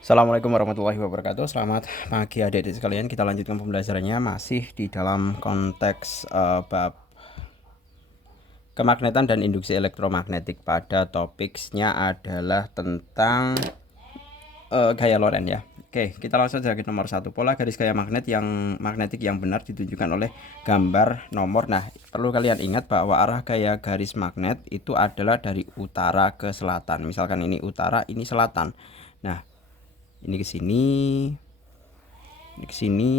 Assalamualaikum warahmatullahi wabarakatuh. Selamat pagi adik-adik sekalian. Kita lanjutkan pembelajarannya masih di dalam konteks bab kemagnetan dan induksi elektromagnetik. Pada topiknya adalah tentang gaya Lorentz ya. Oke, kita langsung saja ke nomor 1. Pola garis gaya magnetik yang benar ditunjukkan oleh gambar nomor. Nah, perlu kalian ingat bahwa arah gaya garis magnet itu adalah dari utara ke selatan. Misalkan ini utara, ini selatan. Nah, ini ke sini, ini ke sini,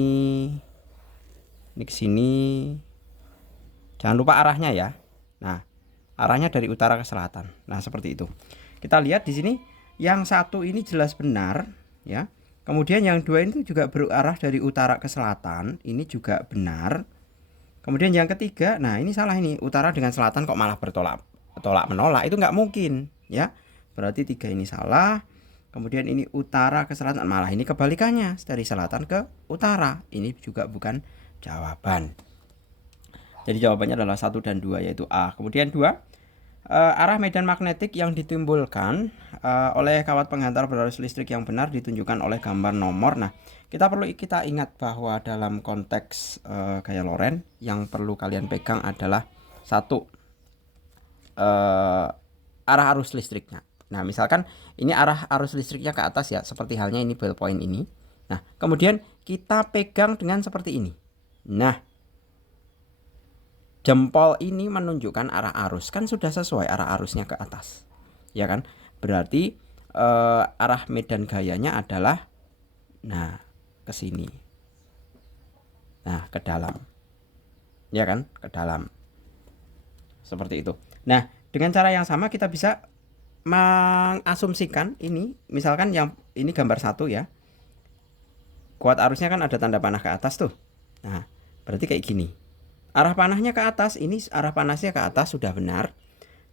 ini ke sini. Jangan lupa arahnya ya. Nah, arahnya dari utara ke selatan. Nah, seperti itu. Kita lihat di sini yang satu ini jelas benar ya. Kemudian yang dua ini juga berarah dari utara ke selatan, ini juga benar. Kemudian yang ketiga, nah ini salah, ini utara dengan selatan kok malah tolak menolak, itu nggak mungkin ya. Berarti tiga ini salah. Kemudian ini utara ke selatan, malah ini kebalikannya, dari selatan ke utara. Ini juga bukan jawaban. Jadi jawabannya adalah 1 dan 2, yaitu A. Kemudian 2, arah medan magnetik yang ditimbulkan oleh kawat penghantar berarus listrik yang benar ditunjukkan oleh gambar nomor. Nah, kita ingat bahwa dalam konteks gaya Lorentz yang perlu kalian pegang adalah satu, arah arus listriknya. Nah, misalkan ini arah arus listriknya ke atas ya, seperti halnya ini ball point ini. Nah, kemudian kita pegang dengan seperti ini. Nah, jempol ini menunjukkan arah arus, kan sudah sesuai arah arusnya ke atas ya kan. Berarti arah medan gayanya adalah ke sini, ke dalam ya kan, ke dalam seperti itu. Nah, dengan cara yang sama kita bisa mengasumsikan ini, misalkan yang ini gambar 1 ya, kuat arusnya kan ada tanda panah ke atas tuh. Nah, berarti kayak gini, arah panahnya ke atas, ini arah panasnya ke atas sudah benar.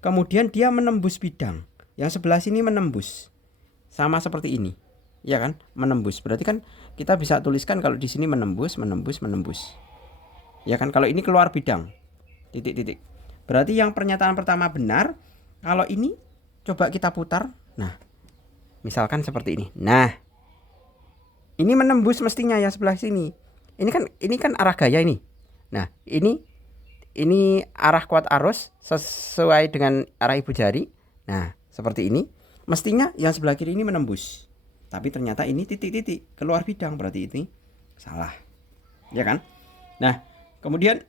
Kemudian dia menembus bidang. Yang sebelah sini menembus. Sama seperti ini. Ya kan? Menembus. Berarti kan kita bisa tuliskan kalau di sini menembus. Ya kan? Kalau ini keluar bidang. Titik-titik. Berarti yang pernyataan pertama benar. Kalau ini coba kita putar. Nah, misalkan seperti ini. Nah, ini menembus mestinya ya sebelah sini. Ini kan arah gaya ini. Nah, ini arah kuat arus sesuai dengan arah ibu jari. Nah, seperti ini. Mestinya yang sebelah kiri ini menembus. Tapi ternyata ini titik-titik keluar bidang, berarti ini salah. Ya kan? Nah, kemudian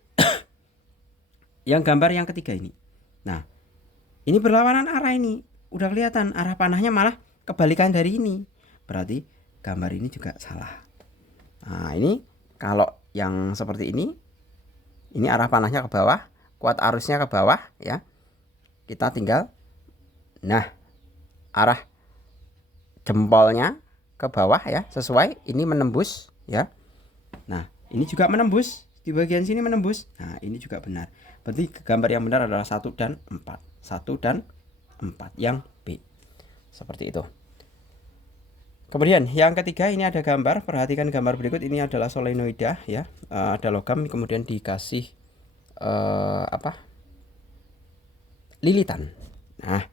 yang gambar yang ketiga ini. Nah, ini berlawanan arah ini. Udah kelihatan arah panahnya malah kebalikan dari ini. Berarti gambar ini juga salah. Nah, ini kalau yang seperti ini arah panahnya ke bawah, kuat arusnya ke bawah ya. Kita tinggal arah jempolnya ke bawah ya, sesuai, ini menembus ya. Nah, ini juga menembus, di bagian sini menembus. Nah, ini juga benar. Berarti gambar yang benar adalah 1 dan 4. 1 dan 4 yang B. Seperti itu. Kemudian yang ketiga, ini ada gambar, perhatikan gambar berikut. Ini adalah solenoida ya, ada logam, kemudian dikasih lilitan. Nah,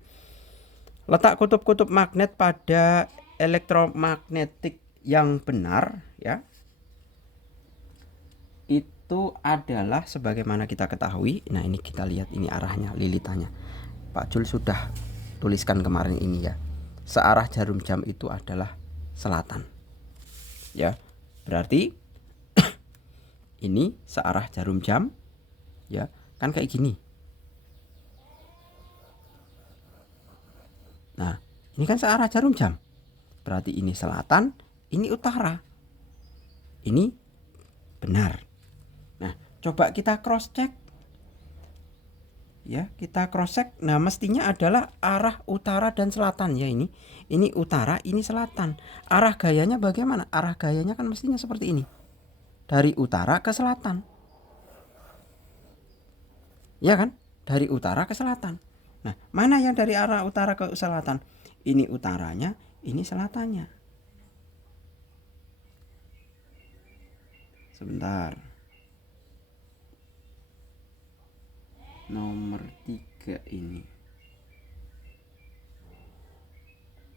letak kutub-kutub magnet pada elektromagnetik yang benar ya, itu adalah sebagaimana kita ketahui. Nah, ini kita lihat, ini arahnya, lilitannya. Pak Jul sudah tuliskan kemarin ini ya. Searah jarum jam itu adalah selatan. Ya. Berarti ini searah jarum jam ya. Kan kayak gini. Nah, ini kan searah jarum jam. Berarti ini selatan, ini utara. Ini benar. Nah, coba kita cross check. Ya, kita cross check. Nah, mestinya adalah arah utara dan selatan ya ini. Ini utara, ini selatan. Arah gayanya bagaimana? Arah gayanya kan mestinya seperti ini. Dari utara ke selatan. Ya kan? Dari utara ke selatan. Nah, mana yang dari arah utara ke selatan? Ini utaranya, ini selatannya. Sebentar. Nomor 3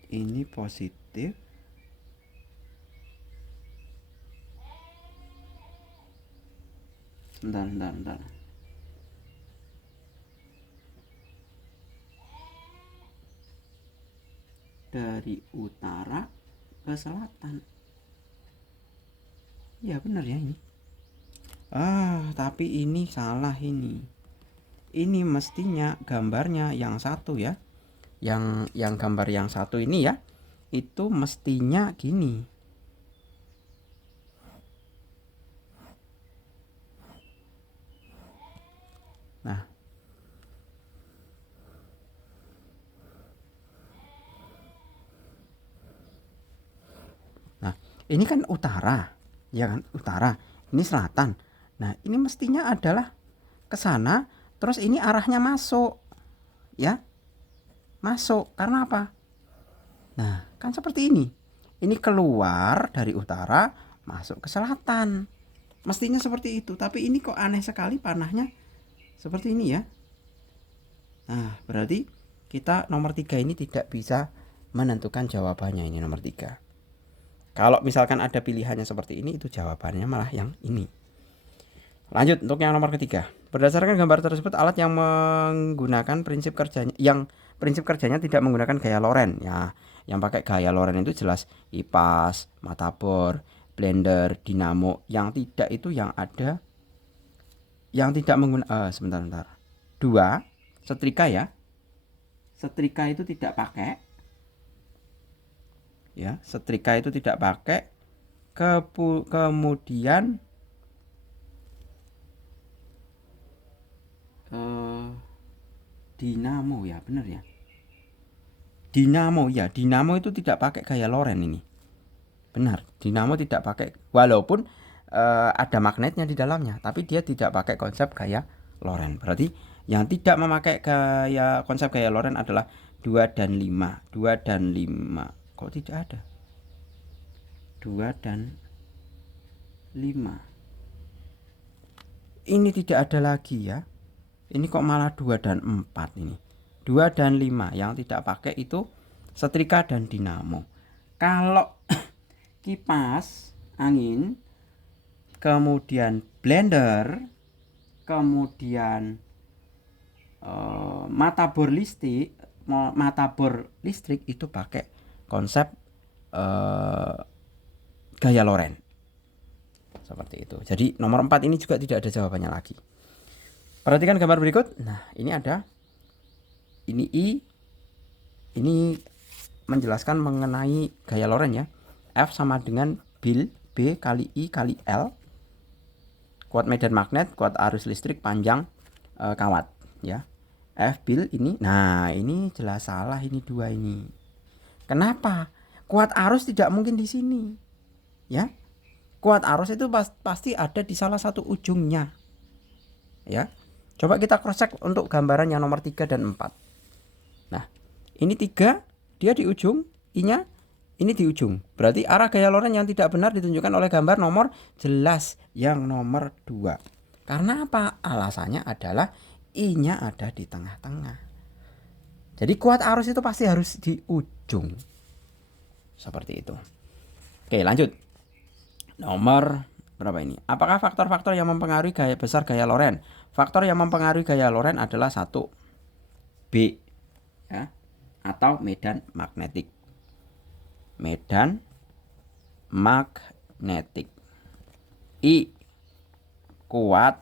ini positif, Bentar. Dari utara ke selatan. Ya benar ya ini. Tapi ini salah ini. Ini mestinya gambarnya yang satu ya. Yang gambar yang satu ini ya. Itu mestinya gini. Nah, ini kan utara, ya kan? Utara. Ini selatan. Nah, ini mestinya adalah ke sana, terus ini arahnya masuk. Ya, masuk. Karena apa? Nah, kan seperti ini. Ini keluar dari utara, masuk ke selatan. Mestinya seperti itu, tapi ini kok aneh sekali panahnya seperti ini ya. Nah, berarti kita nomor 3 ini tidak bisa menentukan jawabannya ini nomor 3. Kalau misalkan ada pilihannya seperti ini, itu jawabannya malah yang ini. Lanjut untuk yang nomor ketiga. Berdasarkan gambar tersebut, alat yang menggunakan prinsip kerjanya tidak menggunakan gaya Lorentz. Ya, yang pakai gaya Lorentz itu jelas kipas, mata bor, blender, dinamo. Yang tidak itu yang ada yang tidak menggunakan sebentar. 2, setrika ya. Setrika itu tidak pakai. Ya, setrika itu tidak pakai. Kemudian dinamo ya, benar ya. Dinamo itu tidak pakai gaya Lorentz ini. Benar, dinamo tidak pakai, walaupun ada magnetnya di dalamnya, tapi dia tidak pakai konsep gaya Lorentz. Berarti yang tidak memakai konsep gaya Lorentz adalah 2 dan 5. 2 dan 5. Kok tidak ada? 2 dan 5. Ini tidak ada lagi ya. Ini kok malah 2 dan 4 ini. 2 dan 5 yang tidak pakai itu setrika dan dinamo. Kalau kipas angin, kemudian blender, kemudian mata bor listrik itu pakai konsep gaya Lorentz. Seperti itu. Jadi nomor 4 ini juga tidak ada jawabannya lagi. Perhatikan gambar berikut. Nah, ini ada. Ini I. Ini menjelaskan mengenai gaya Lorentz ya. F sama dengan B kali I kali L. Kuat medan magnet, kuat arus listrik, panjang kawat ya. F bil ini. Nah, ini jelas salah ini 2 ini. Kenapa? Kuat arus tidak mungkin di sini. Ya. Kuat arus itu pasti ada di salah satu ujungnya. Ya. Coba kita cross check untuk gambaran yang nomor 3 dan 4. Nah, ini 3, dia di ujung, I-nya ini di ujung. Berarti arah gaya Lorentz yang tidak benar ditunjukkan oleh gambar nomor jelas yang nomor 2. Karena apa? Alasannya adalah I-nya ada di tengah-tengah. Jadi kuat arus itu pasti harus di ujung. Seperti itu. Oke, lanjut. Nomor berapa ini? Apakah faktor-faktor yang mempengaruhi besar gaya Lorentz? Faktor yang mempengaruhi gaya Lorentz adalah 1, B ya, atau medan magnetik. Medan magnetik. I, kuat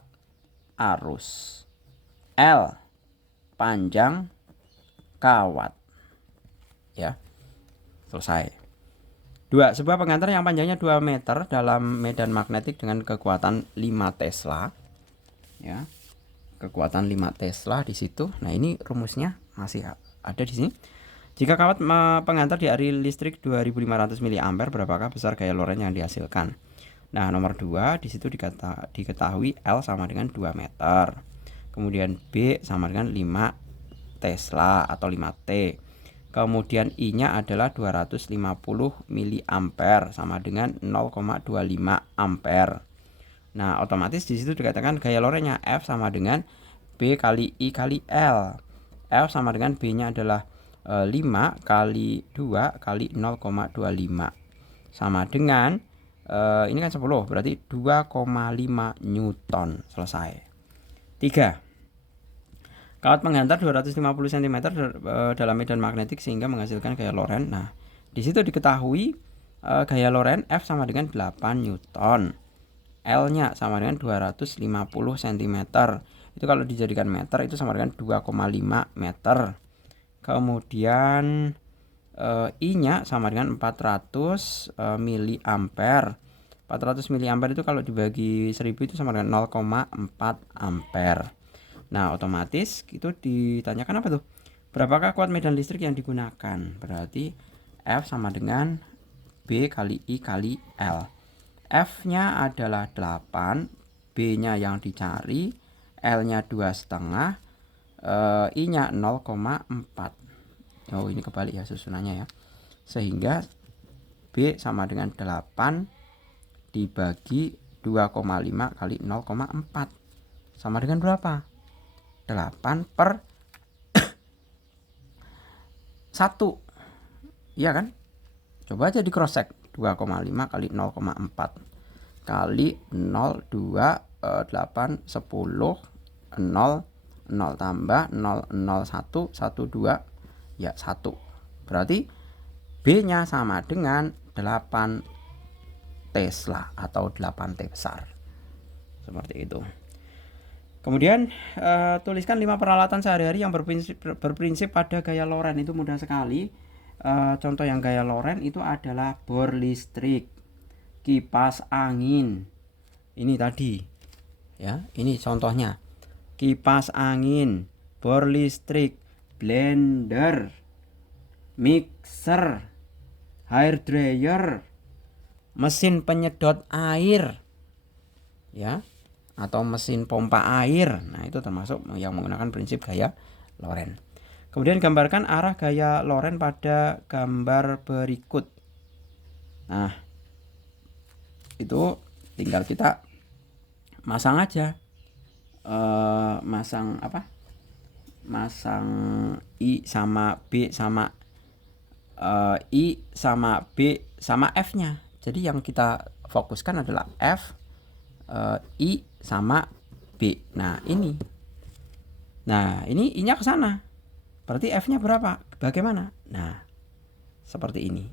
arus. L, panjang kawat. Ya. Selesai. 2. Sebuah pengantar yang panjangnya 2 meter dalam medan magnetik dengan kekuatan 5 Tesla. Ya. Kekuatan 5 Tesla di situ. Nah, ini rumusnya masih ada di sini. Jika kawat pengantar dialiri listrik 2500 mA, berapakah besar gaya Lorentz yang dihasilkan? Nah, nomor 2 di situ diketahui L sama dengan 2 meter. Kemudian B sama dengan 5 Tesla atau 5T. Kemudian I-nya adalah 250 mA sama dengan 0,25 ampere. Nah, otomatis di situ dikatakan gaya Lorentz-nya F sama dengan B kali I kali L. F sama dengan B-nya adalah 5 kali 2 kali 0,25 sama dengan Ini kan 10, berarti 2,5 Newton. Selesai. 3. Kawat menghantar 250 cm dalam medan magnetik sehingga menghasilkan gaya Lorentz. Nah, di situ diketahui gaya Lorentz F sama dengan 8 Newton. L-nya sama dengan 250 cm. Itu kalau dijadikan meter itu sama dengan 2,5 meter. Kemudian I-nya sama dengan 400 miliampere. 400 miliampere itu kalau dibagi 1000 itu sama dengan 0,4 ampere. Nah, otomatis itu ditanyakan apa tuh? Berapakah kuat medan listrik yang digunakan? Berarti F sama dengan B kali I kali L. F-nya adalah 8, B-nya yang dicari, L-nya 2,5, I-nya 0,4. Oh, ini kebalik ya susunannya ya. Sehingga B sama dengan 8 dibagi 2,5 kali 0,4. Sama dengan berapa? 8 per 1. Iya kan? Coba aja di cross check. 2,5 kali 0,4 kali 0, 2, 8, 10, 0, 0 tambah 0, 0, 1, 1, 2, ya 1. Berarti B-nya sama dengan 8 Tesla atau 8T besar. Seperti itu. Kemudian tuliskan 5 peralatan sehari-hari yang berprinsip pada gaya Lorentz. Itu mudah sekali. Contoh yang gaya Lorentz itu adalah bor listrik, kipas angin. Ini tadi ya, ini contohnya. Kipas angin, bor listrik, blender, mixer, hair dryer, mesin penyedot air ya, atau mesin pompa air. Nah, itu termasuk yang menggunakan prinsip gaya Lorentz. Kemudian gambarkan arah gaya Lorentz pada gambar berikut. Nah, itu tinggal kita masang aja. Masang apa? Masang I sama B sama I sama B sama F-nya. Jadi yang kita fokuskan adalah F, I sama B. Nah, ini. Nah, ini I-nya ke sana. Berarti F-nya berapa? Bagaimana? Nah, seperti ini.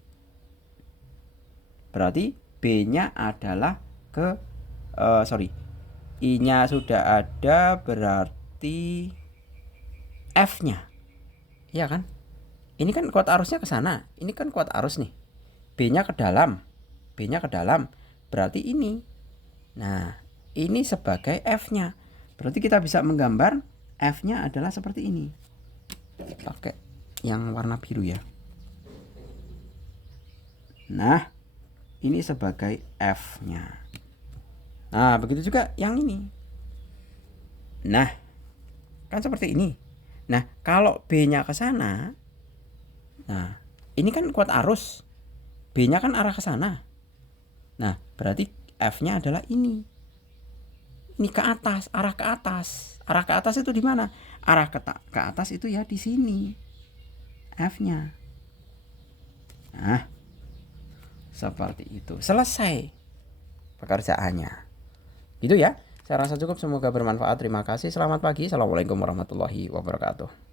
Berarti B-nya adalah ke I-nya sudah ada, berarti F-nya. Iya kan? Ini kan kuat arusnya ke sana. Ini kan kuat arus nih. B-nya ke dalam. B-nya ke dalam. Berarti ini. Nah, ini sebagai F-nya. Berarti kita bisa menggambar F-nya adalah seperti ini. Pakai yang warna biru ya. Nah, ini sebagai F-nya. Nah, begitu juga yang ini. Nah, kan seperti ini. Nah, kalau B-nya ke sana, nah, ini kan kuat arus. B-nya kan arah ke sana. Nah, berarti F-nya adalah ini. Ini ke atas, arah ke atas. Arah ke atas itu di mana? Arah ke atas itu ya di sini. F-nya. Nah, seperti itu. Selesai pekerjaannya. Gitu ya. Saya rasa cukup, semoga bermanfaat. Terima kasih. Selamat pagi. Assalamualaikum warahmatullahi wabarakatuh.